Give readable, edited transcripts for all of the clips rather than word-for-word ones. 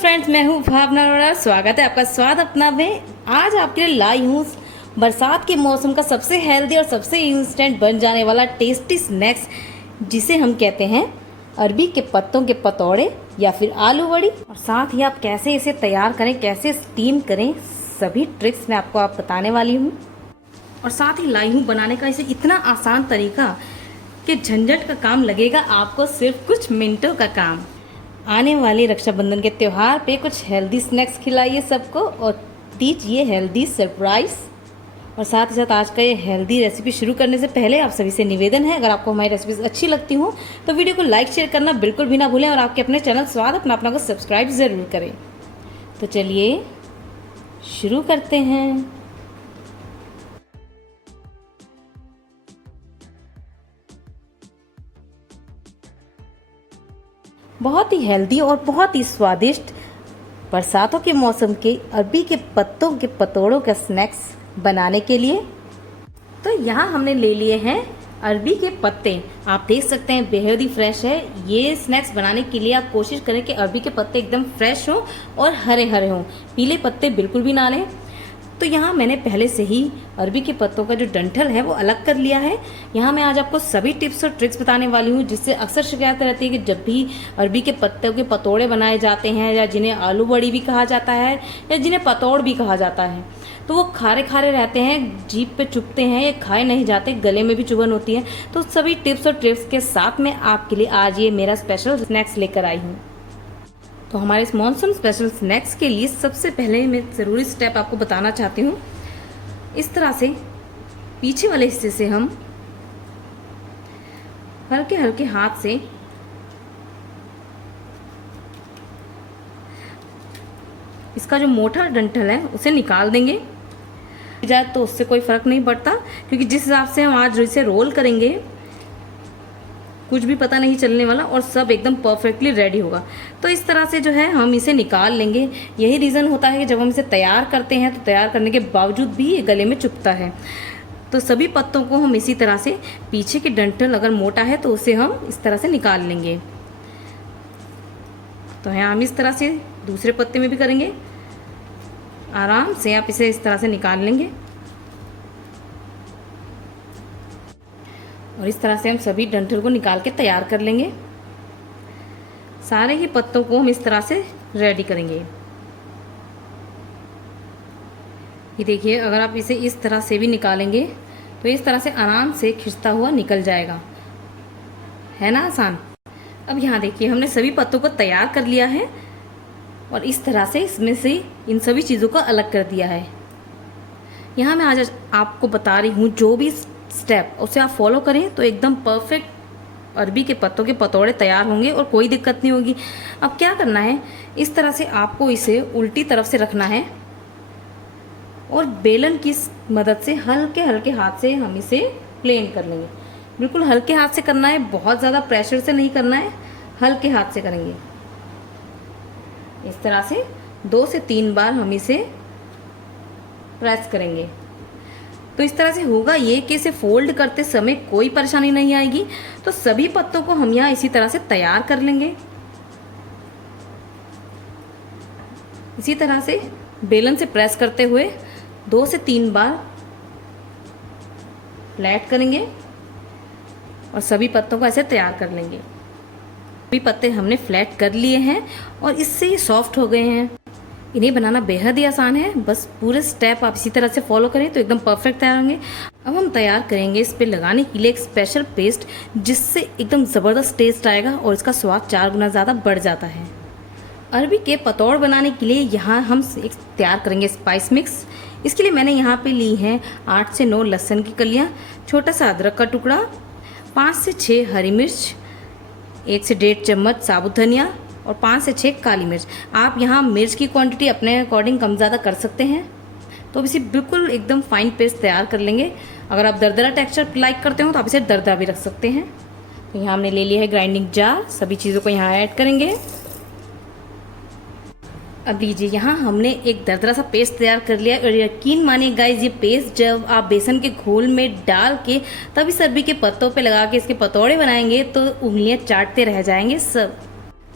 Friends, मैं हूँ भावना अरोड़ा। स्वागत है आपका स्वाद अपना में। आज आपके लिए लाई हूँ बरसात के मौसम का सबसे हेल्दी और सबसे इंस्टेंट बन जाने वाला टेस्टी स्नैक्स, जिसे हम कहते हैं अरबी के पत्तों के पतौड़े या फिर आलू वड़ी। और साथ ही आप कैसे इसे तैयार करें, कैसे स्टीम करें, सभी ट्रिक्स मैं आपको बताने वाली हूँ। और साथ ही लाई हूँ बनाने का इसे इतना आसान तरीका कि झंझट का काम लगेगा आपको सिर्फ कुछ मिनटों का काम। आने वाले रक्षाबंधन के त्यौहार पे कुछ हेल्दी स्नैक्स खिलाइए सबको और दीजिए हेल्दी सरप्राइज। और साथ ही साथ आज का ये हेल्दी रेसिपी शुरू करने से पहले आप सभी से निवेदन है, अगर आपको हमारी रेसिपीज अच्छी लगती हो तो वीडियो को लाइक शेयर करना बिल्कुल भी ना भूलें और आपके अपने चैनल स्वाद अपना को सब्सक्राइब ज़रूर करें। तो चलिए शुरू करते हैं। बहुत ही हेल्दी और बहुत ही स्वादिष्ट बरसातों के मौसम के अरबी के पत्तों के पतोड़ों का स्नैक्स बनाने के लिए तो यहाँ हमने ले लिए हैं अरबी के पत्ते। आप देख सकते हैं बेहद ही फ्रेश है। ये स्नैक्स बनाने के लिए आप कोशिश करें कि अरबी के पत्ते एकदम फ्रेश हों और हरे हरे हों, पीले पत्ते बिल्कुल भी ना लें। तो यहाँ मैंने पहले से ही अरबी के पत्तों का जो डंठल है वो अलग कर लिया है। यहाँ मैं आज आपको सभी टिप्स और ट्रिक्स बताने वाली हूँ, जिससे अक्सर शिकायत रहती है कि जब भी अरबी के पत्तों के पतोड़े बनाए जाते हैं, या जिन्हें आलू बड़ी भी कहा जाता है या जिन्हें पतौड़ भी कहा जाता है, तो वो खारे खारे रहते हैं, जीभ पे चुभते हैं या खाए नहीं जाते, गले में भी चुभन होती है। तो सभी टिप्स और ट्रिक्स के साथ में आपके लिए आज ये मेरा स्पेशल स्नैक्स लेकर आई हूँ। तो हमारे इस मॉनसून स्पेशल स्नैक्स के लिए सबसे पहले मैं ज़रूरी स्टेप आपको बताना चाहती हूँ। इस तरह से पीछे वाले हिस्से से हम हल्के हल्के हाथ से इसका जो मोटा डंठल है उसे निकाल देंगे। जाए तो उससे कोई फ़र्क नहीं पड़ता, क्योंकि जिस हिसाब से हम आज इसे रोल करेंगे कुछ भी पता नहीं चलने वाला और सब एकदम परफेक्टली रेडी होगा। तो इस तरह से जो है हम इसे निकाल लेंगे। यही रीज़न होता है कि जब हम इसे तैयार करते हैं तो तैयार करने के बावजूद भी ये गले में चुभता है। तो सभी पत्तों को हम इसी तरह से पीछे के डंठल अगर मोटा है तो उसे हम इस तरह से निकाल लेंगे। तो यहाँ हम इस तरह से दूसरे पत्ते में भी करेंगे। आराम से आप इसे इस तरह से निकाल लेंगे और इस तरह से हम सभी डंठल को निकाल के तैयार कर लेंगे। सारे ही पत्तों को हम इस तरह से रेडी करेंगे। ये देखिए, अगर आप इसे इस तरह से भी निकालेंगे तो इस तरह से आराम से खिंचता हुआ निकल जाएगा, है ना आसान। अब यहाँ देखिए, हमने सभी पत्तों को तैयार कर लिया है और इस तरह से इसमें से इन सभी चीज़ों को अलग कर दिया है। यहाँ मैं आज आपको बता रही हूँ जो भी स्टेप उसे आप फॉलो करें तो एकदम परफेक्ट अरबी के पत्तों के पतौड़े तैयार होंगे और कोई दिक्कत नहीं होगी। अब क्या करना है, इस तरह से आपको इसे उल्टी तरफ से रखना है और बेलन की मदद से हल्के हल्के हाथ से हम इसे प्लेन कर लेंगे। बिल्कुल हल्के हाथ से करना है, बहुत ज़्यादा प्रेशर से नहीं करना है, हल्के हाथ से करेंगे। इस तरह से 2 से 3 बार हम इसे प्रेस करेंगे। तो इस तरह से होगा ये कि इसे फोल्ड करते समय कोई परेशानी नहीं आएगी। तो सभी पत्तों को हम यहाँ इसी तरह से तैयार कर लेंगे। इसी तरह से बेलन से प्रेस करते हुए 2 से 3 बार फ्लैट करेंगे और सभी पत्तों को ऐसे तैयार कर लेंगे। सभी पत्ते हमने फ्लैट कर लिए हैं और इससे ये सॉफ्ट हो गए हैं। इन्हें बनाना बेहद ही आसान है, बस पूरे स्टेप आप इसी तरह से फॉलो करें तो एकदम परफेक्ट तैयार होंगे। अब हम तैयार करेंगे इस पे लगाने के लिए एक स्पेशल पेस्ट, जिससे एकदम ज़बरदस्त टेस्ट आएगा और इसका स्वाद 4 गुना ज़्यादा बढ़ जाता है। अरबी के पतौड़ बनाने के लिए यहाँ हम एक तैयार करेंगे स्पाइस मिक्स। इसके लिए मैंने यहाँ पे ली हैं 8 से 9 लहसुन की कलियाँ, छोटा सा अदरक का टुकड़ा, 5 से 6 हरी मिर्च, 1 से 1.5 चम्मच साबुत धनिया और 5 से 6 काली मिर्च। आप यहाँ मिर्च की क्वांटिटी अपने अकॉर्डिंग कम ज़्यादा कर सकते हैं। तो अब इसे बिल्कुल एकदम फाइन पेस्ट तैयार कर लेंगे। अगर आप दरदरा टेक्सचर लाइक करते हो तो आप इसे दरदरा भी रख सकते हैं। तो यहाँ हमने ले लिया है ग्राइंडिंग जार, सभी चीज़ों को यहाँ ऐड करेंगे। अब लीजिए, यहाँ हमने एक दरदरा सा पेस्ट तैयार कर लिया और यकीन मानिए गाइस, ये पेस्ट जब आप बेसन के घोल में डाल के तब इस अरबी के पत्तों पे लगा के इसके पतौड़े बनाएंगे तो उंगलियां चाटते रह जाएंगे सब।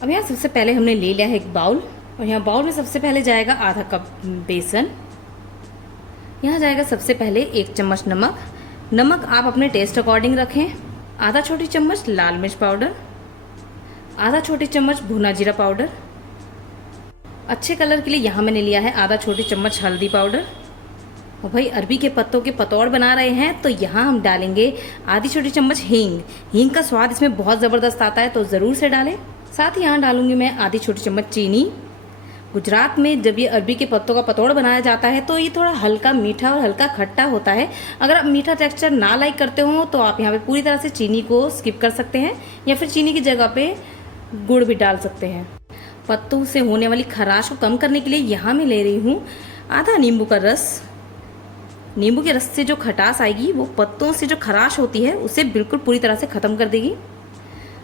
अब यहाँ सबसे पहले हमने ले लिया है एक बाउल और यहाँ बाउल में सबसे पहले जाएगा आधा कप बेसन। यहाँ जाएगा सबसे पहले 1 चम्मच नमक। नमक आप अपने टेस्ट अकॉर्डिंग रखें। आधा छोटी चम्मच लाल मिर्च पाउडर, आधा छोटी चम्मच भुना जीरा पाउडर। अच्छे कलर के लिए यहाँ मैंने लिया है आधा छोटी चम्मच हल्दी पाउडर। और भाई अरबी के पत्तों के पतौड़ बना रहे हैं तो यहाँ हम डालेंगे आधी छोटी चम्मच हींग। हींग का स्वाद इसमें बहुत ज़बरदस्त आता है तो ज़रूर से डालें। साथ ही यहाँ डालूंगी मैं आधी छोटी चम्मच चीनी। गुजरात में जब ये अरबी के पत्तों का पतौड़ बनाया जाता है तो ये थोड़ा हल्का मीठा और हल्का खट्टा होता है। अगर आप मीठा टेक्सचर ना लाइक करते हो तो आप यहाँ पे पूरी तरह से चीनी को स्किप कर सकते हैं या फिर चीनी की जगह पे गुड़ भी डाल सकते हैं। पत्तों से होने वाली खराश को कम करने के लिए यहाँ मैं ले रही हूँ आधा नींबू का रस। नींबू के रस से जो खटास आएगी वो पत्तों से जो खराश होती है उसे बिल्कुल पूरी तरह से ख़त्म कर देगी।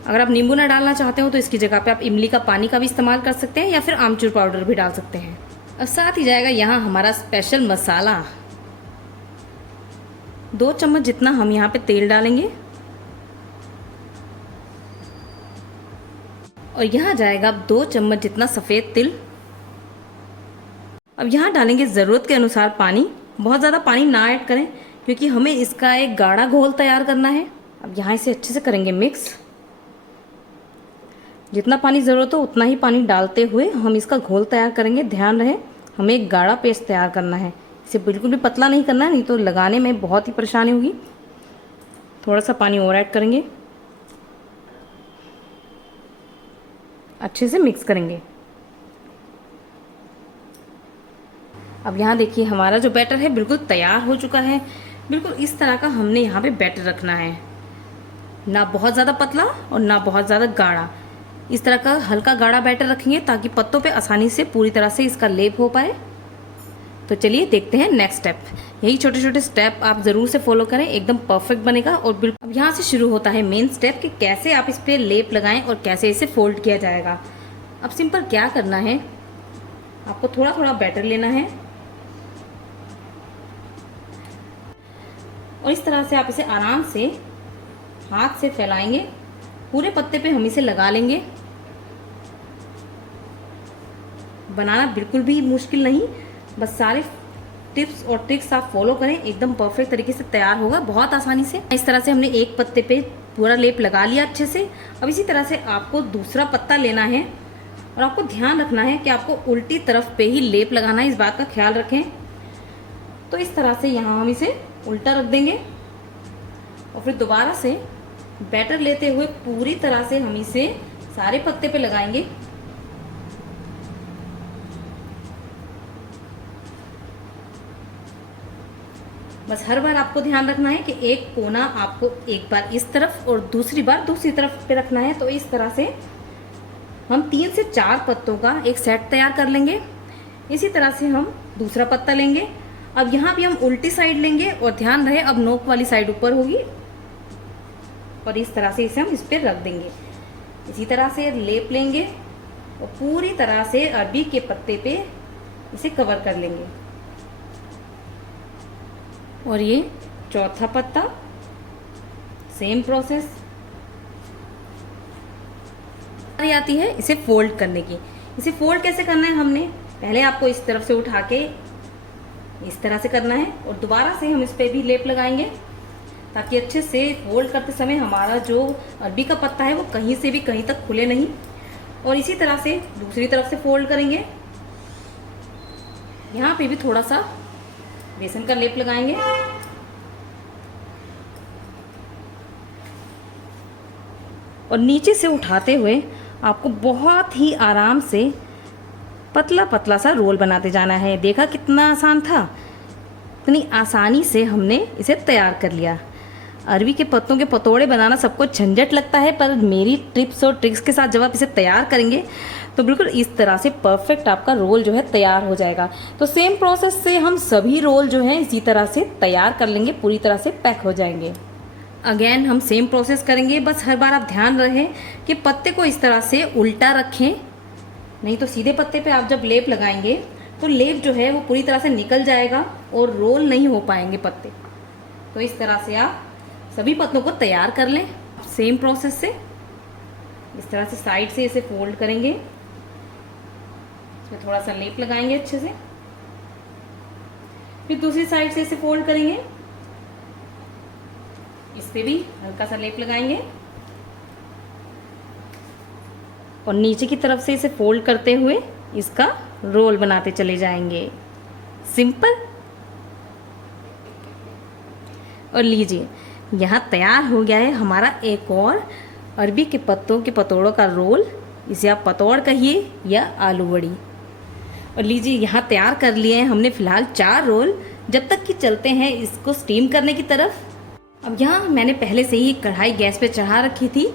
अगर आप नींबू ना डालना चाहते हो तो इसकी जगह पे आप इमली का पानी का भी इस्तेमाल कर सकते हैं या फिर आमचूर पाउडर भी डाल सकते हैं। अब साथ ही जाएगा यहाँ हमारा स्पेशल मसाला। 2 चम्मच जितना हम यहाँ पे तेल डालेंगे और यहाँ जाएगा 2 चम्मच जितना सफ़ेद तिल। अब यहाँ डालेंगे ज़रूरत के अनुसार पानी। बहुत ज़्यादा पानी ना ऐड करें क्योंकि हमें इसका एक गाढ़ा घोल तैयार करना है। अब यहाँ इसे अच्छे से करेंगे मिक्स। जितना पानी ज़रूरत हो उतना ही पानी डालते हुए हम इसका घोल तैयार करेंगे। ध्यान रहे हमें एक गाढ़ा पेस्ट तैयार करना है, इसे बिल्कुल भी पतला नहीं करना है, नहीं तो लगाने में बहुत ही परेशानी होगी। थोड़ा सा पानी और ऐड करेंगे, अच्छे से मिक्स करेंगे। अब यहाँ देखिए हमारा जो बैटर है बिल्कुल तैयार हो चुका है। बिल्कुल इस तरह का हमने यहाँ पे बैटर रखना है, ना बहुत ज़्यादा पतला और ना बहुत ज़्यादा गाढ़ा। इस तरह का हल्का गाढ़ा बैटर रखेंगे ताकि पत्तों पे आसानी से पूरी तरह से इसका लेप हो पाए। तो चलिए देखते हैं नेक्स्ट स्टेप। यही छोटे छोटे स्टेप आप ज़रूर से फॉलो करें, एकदम परफेक्ट बनेगा। और बिल्कुल अब यहाँ से शुरू होता है मेन स्टेप कि कैसे आप इस पर लेप लगाएं और कैसे इसे फोल्ड किया जाएगा। अब सिंपल क्या करना है, आपको थोड़ा थोड़ा बैटर लेना है और इस तरह से आप इसे आराम से हाथ से फैलाएंगे। पूरे पत्ते पे हम इसे लगा लेंगे। बनाना बिल्कुल भी मुश्किल नहीं, बस सारे टिप्स और ट्रिक्स आप फॉलो करें, एकदम परफेक्ट तरीके से तैयार होगा बहुत आसानी से। इस तरह से हमने एक पत्ते पे पूरा लेप लगा लिया अच्छे से। अब इसी तरह से आपको दूसरा पत्ता लेना है और आपको ध्यान रखना है कि आपको उल्टी तरफ पे ही लेप लगाना है, इस बात का ख्याल रखें। तो इस तरह से यहाँ हम इसे उल्टा रख देंगे और फिर दोबारा से बैटर लेते हुए पूरी तरह से हम इसे सारे पत्ते पे लगाएंगे। बस हर बार आपको ध्यान रखना है कि एक कोना आपको एक बार इस तरफ और दूसरी बार दूसरी तरफ पे रखना है। तो इस तरह से हम 3 से 4 पत्तों का एक सेट तैयार कर लेंगे। इसी तरह से हम दूसरा पत्ता लेंगे। अब यहाँ भी हम उल्टी साइड लेंगे और ध्यान रहे अब नोक वाली साइड ऊपर होगी और इस तरह से इसे हम इस पर रख देंगे। इसी तरह से लेप लेंगे और पूरी तरह से अरबी के पत्ते पे इसे कवर कर लेंगे। और ये चौथा पत्ता, सेम प्रोसेस। आती है इसे फोल्ड करने की। इसे फोल्ड कैसे करना है, हमने पहले आपको इस तरफ से उठा के इस तरह से करना है और दोबारा से हम इस पे भी लेप लगाएंगे ताकि अच्छे से फोल्ड करते समय हमारा जो अरबी का पत्ता है वो कहीं से भी कहीं तक खुले नहीं। और इसी तरह से दूसरी तरफ से फोल्ड करेंगे। यहाँ पे भी थोड़ा सा बेसन का लेप लगाएंगे और नीचे से उठाते हुए आपको बहुत ही आराम से पतला पतला सा रोल बनाते जाना है। देखा कितना आसान था, इतनी आसानी से हमने इसे तैयार कर लिया। अरबी के पत्तों के पतोड़े बनाना सबको झंझट लगता है, पर मेरी टिप्स और ट्रिक्स के साथ जब आप इसे तैयार करेंगे तो बिल्कुल इस तरह से परफेक्ट आपका रोल जो है तैयार हो जाएगा। तो सेम प्रोसेस से हम सभी रोल जो है इसी तरह से तैयार कर लेंगे, पूरी तरह से पैक हो जाएंगे। अगेन हम सेम प्रोसेस करेंगे, बस हर बार आप ध्यान रहे कि पत्ते को इस तरह से उल्टा रखें, नहीं तो सीधे पत्ते पे आप जब लेप लगाएंगे तो लेप जो है वो पूरी तरह से निकल जाएगा और रोल नहीं हो पाएंगे पत्ते। तो इस तरह से आप सभी पत्तों को तैयार कर लें। सेम प्रोसेस से इस तरह से साइड से इसे फोल्ड करेंगे, इसमें थोड़ा सा लेप लगाएंगे अच्छे से, फिर दूसरी साइड से इसे फोल्ड करेंगे, इस पे भी हल्का सा लेप लगाएंगे और नीचे की तरफ से इसे फोल्ड करते हुए इसका रोल बनाते चले जाएंगे। सिंपल। और लीजिए, यहाँ तैयार हो गया है हमारा एक और अरबी के पत्तों के पतोड़ों का रोल। इसे आप पतोड़ कहिए या आलू बड़ी। और लीजिए, यहाँ तैयार कर लिए हैं हमने फिलहाल 4 रोल। जब तक कि चलते हैं इसको स्टीम करने की तरफ। अब यहाँ मैंने पहले से ही कढ़ाई गैस पे चढ़ा रखी थी,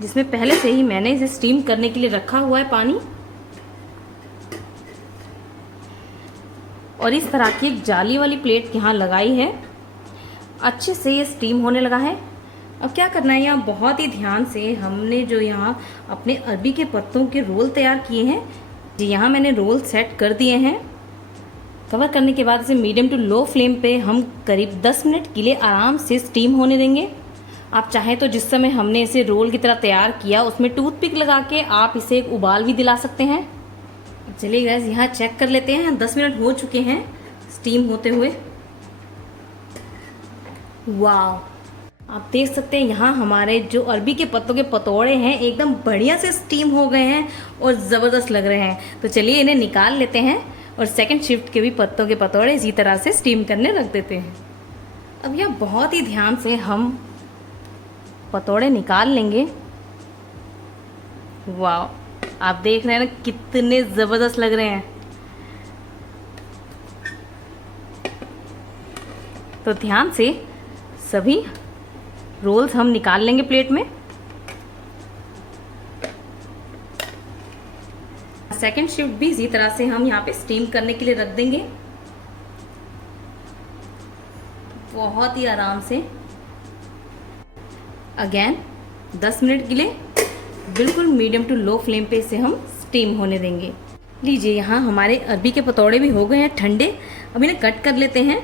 जिसमें पहले से ही मैंने इसे स्टीम करने के लिए रखा हुआ है पानी। और इस तरह की एक जाली वाली प्लेट यहाँ लगाई है, अच्छे से ये स्टीम होने लगा है। अब क्या करना है, यहाँ बहुत ही ध्यान से हमने जो यहाँ अपने अरबी के पत्तों के रोल तैयार किए हैं, जी यहाँ मैंने रोल सेट कर दिए हैं। कवर करने के बाद इसे मीडियम टू लो फ्लेम पे हम करीब 10 मिनट के लिए आराम से स्टीम होने देंगे। आप चाहें तो जिस समय हमने इसे रोल की तरह तैयार किया उसमें टूथपिक लगा के आप इसे एक उबाल भी दिला सकते हैं। चलिए गाइस, यहाँ चेक कर लेते हैं। 10 मिनट हो चुके हैं स्टीम होते हुए। वाह, आप देख सकते हैं यहाँ हमारे जो अरबी के पत्तों के पतोड़े हैं एकदम बढ़िया से स्टीम हो गए हैं और ज़बरदस्त लग रहे हैं। तो चलिए इन्हें निकाल लेते हैं और सेकंड शिफ्ट के भी पत्तों के पतोड़े इसी तरह से स्टीम करने रख देते हैं। अब यह बहुत ही ध्यान से हम पतोड़े निकाल लेंगे। वाह, आप देख रहे हैं ना कितने ज़बरदस्त लग रहे हैं। तो ध्यान से सभी रोल्स हम निकाल लेंगे प्लेट में। सेकंड शिफ्ट भी इसी तरह से हम यहाँ पे स्टीम करने के लिए रख देंगे, बहुत ही आराम से। अगेन 10 मिनट के लिए बिल्कुल मीडियम टू लो फ्लेम पे इसे हम स्टीम होने देंगे। लीजिए, यहाँ हमारे अरबी के पतोड़े भी हो गए हैं ठंडे। अब इन्हें कट कर लेते हैं।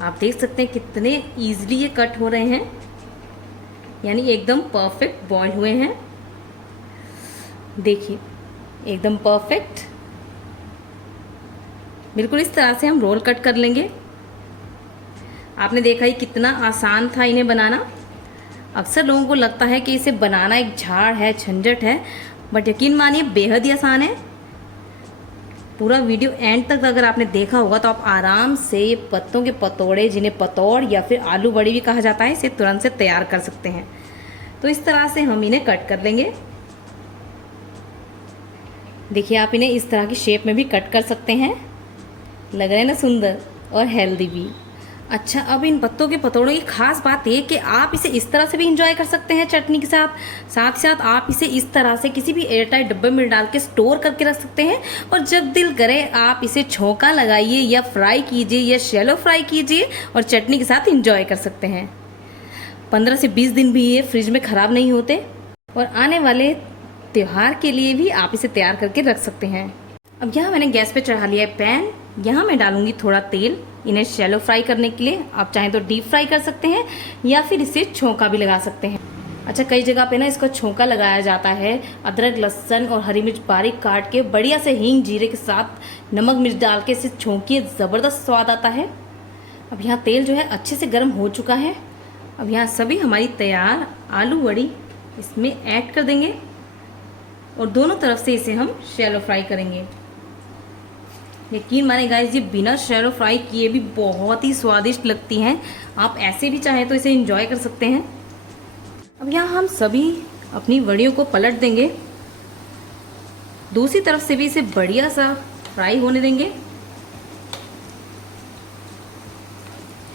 आप देख सकते हैं कितने इजीली ये कट हो रहे हैं, यानी एकदम परफेक्ट बॉईल हुए हैं। देखिए, एकदम परफेक्ट। बिल्कुल इस तरह से हम रोल कट कर लेंगे। आपने देखा ही कितना आसान था इन्हें बनाना। अक्सर लोगों को लगता है कि इसे बनाना एक झाड़ है, झंझट है, बट यकीन मानिए बेहद ही आसान है। पूरा वीडियो एंड तक अगर आपने देखा होगा तो आप आराम से ये पत्तों के पतोड़े, जिन्हें पतौड़ या फिर आलू बड़ी भी कहा जाता है, इसे तुरंत से तैयार कर सकते हैं। तो इस तरह से हम इन्हें कट कर लेंगे। देखिए, आप इन्हें इस तरह की शेप में भी कट कर सकते हैं। लग रहे हैं ना सुंदर और हेल्दी भी। अच्छा, अब इन पत्तों के पतोड़ों की खास बात ये कि आप इसे इस तरह से भी इंजॉय कर सकते हैं चटनी के साथ। साथ ही साथ आप इसे इस तरह से किसी भी एयरटाइट डब्बे में डाल के स्टोर करके रख सकते हैं और जब दिल करे आप इसे छौंका लगाइए या फ्राई कीजिए या शैलो फ्राई कीजिए और चटनी के साथ इंजॉय कर सकते हैं। 15 से 20 दिन भी ये फ्रिज में ख़राब नहीं होते और आने वाले त्यौहार के लिए भी आप इसे तैयार करके रख सकते हैं। अब यहाँ मैंने गैस पे चढ़ा लिया है पैन। यहाँ मैं डालूंगी थोड़ा तेल इन्हें शैलो फ्राई करने के लिए। आप चाहें तो डीप फ्राई कर सकते हैं या फिर इसे छौंका भी लगा सकते हैं। अच्छा, कई जगह पे ना इसका छौंका लगाया जाता है। अदरक, लहसुन और हरी मिर्च बारीक काट के बढ़िया से हींग जीरे के साथ नमक मिर्च डाल के इसे छौंकिए, ज़बरदस्त स्वाद आता है। अब यहाँ तेल जो है अच्छे से गर्म हो चुका है। अब यहाँ सभी हमारी तैयार आलू बड़ी इसमें ऐड कर देंगे और दोनों तरफ से इसे हम शैलो फ्राई करेंगे। यकीन माने गाइस, ये बिना शैलो फ्राई किए भी बहुत ही स्वादिष्ट लगती हैं। आप ऐसे भी चाहें तो इसे एंजॉय कर सकते हैं। अब यहाँ हम सभी अपनी वड़ियों को पलट देंगे। दूसरी तरफ से भी इसे बढ़िया सा फ्राई होने देंगे।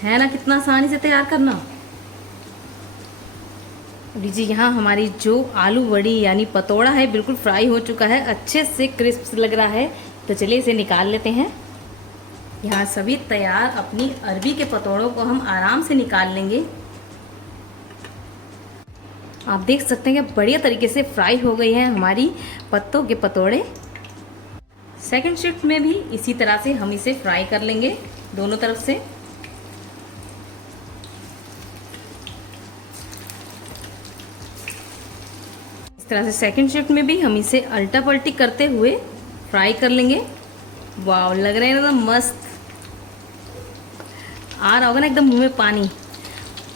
है ना कितना आसानी से तैयार करना। लीजिए, यहाँ हमारी जो आलू बड़ी यानी पतोड़ा है बिल्कुल फ्राई हो चुका है, अच्छे से क्रिस्प लग रहा है। तो चलिए इसे निकाल लेते हैं। यहाँ सभी तैयार अपनी अरबी के पतोड़ों को हम आराम से निकाल लेंगे। आप देख सकते हैं कि बढ़िया तरीके से फ्राई हो गई है हमारी पत्तों के पतोड़े। सेकंड शिफ्ट में भी इसी तरह से हम इसे फ्राई कर लेंगे दोनों तरफ से। तरह से सेकंड शिफ्ट में भी हम इसे अल्टा पल्टी करते हुए फ्राई कर लेंगे। वाव, लग रहे हैं एकदम मस्त, आ रहा होगा ना एकदम मुंह में पानी।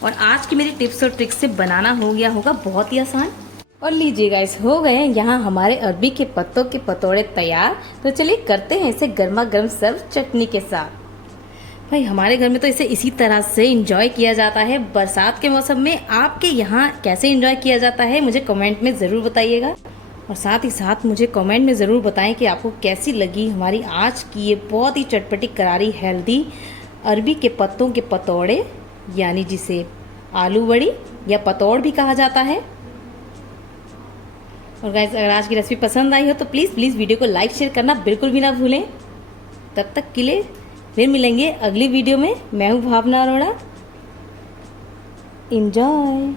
और आज की मेरी टिप्स और ट्रिक्स से बनाना हो गया होगा बहुत ही आसान। और लीजिए गाइस, हो गए हैं यहाँ हमारे अरबी के पत्तों के पतोड़े तैयार। तो चलिए करते हैं इसे गर्मा गर्म सर्व चटनी के साथ। भाई हमारे घर में तो इसे इसी तरह से एंजॉय किया जाता है बरसात के मौसम में। आपके यहाँ कैसे एंजॉय किया जाता है मुझे कमेंट में ज़रूर बताइएगा। और साथ ही साथ मुझे कमेंट में ज़रूर बताएं कि आपको कैसी लगी हमारी आज की ये बहुत ही चटपटी करारी हेल्दी अरबी के पत्तों के पतोड़े, यानी जिसे आलू बड़ी या पतोड़ भी कहा जाता है। और गाइस, अगर आज की रेसिपी पसंद आई हो तो प्लीज़ वीडियो को लाइक शेयर करना बिल्कुल भी ना भूलें। तब तक के लिए फिर मिलेंगे अगली वीडियो में। मैं हूँ भावना अरोड़ा। एंजॉय।